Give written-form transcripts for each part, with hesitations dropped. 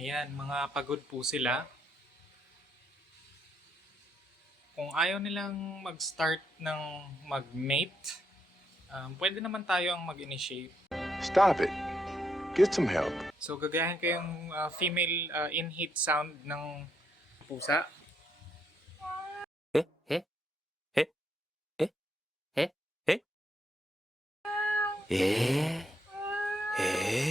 Ayan, mga pagod po sila. Kung ayaw nilang mag-start ng mag-mate, pwede naman tayo ang mag-initiate. Stop it. Get some help. So, gagayahin ko yung female in-heat sound ng pusa. Eh, eh, eh, eh, eh, eh. Eh, eh.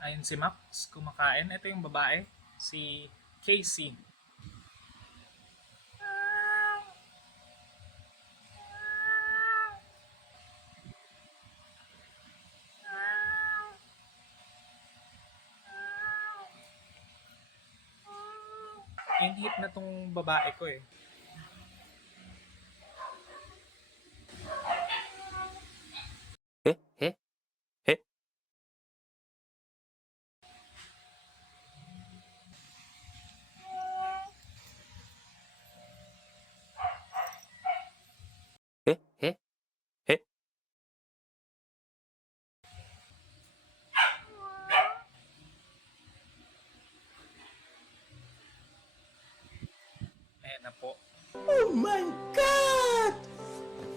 Ayun si Max, kumakain. Ito yung babae, si Casey. In-hit na tong babae ko eh. Eh, eh, eh. Eh, eh, eh. Ayan na po. Oh my God!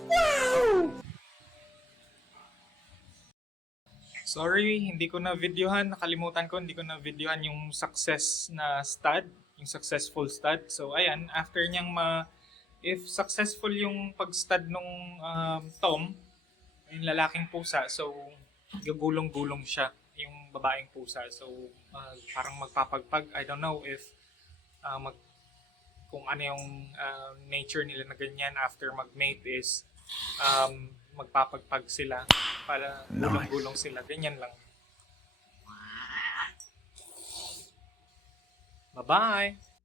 Wow! Sorry, hindi ko na videohan. Nakalimutan ko, hindi ko na videohan yung success na stud, yung successful stud. So, ayan, after niyang if successful yung pag-stud nung Tom, yung lalaking pusa, so, gagulong-gulong siya, yung babaeng pusa. So, parang magpapagpag. I don't know if kung ano yung nature nila na ganyan after mag-mate is magpapagpag sila para gulong-gulong sila. Ganyan lang. Bye-bye!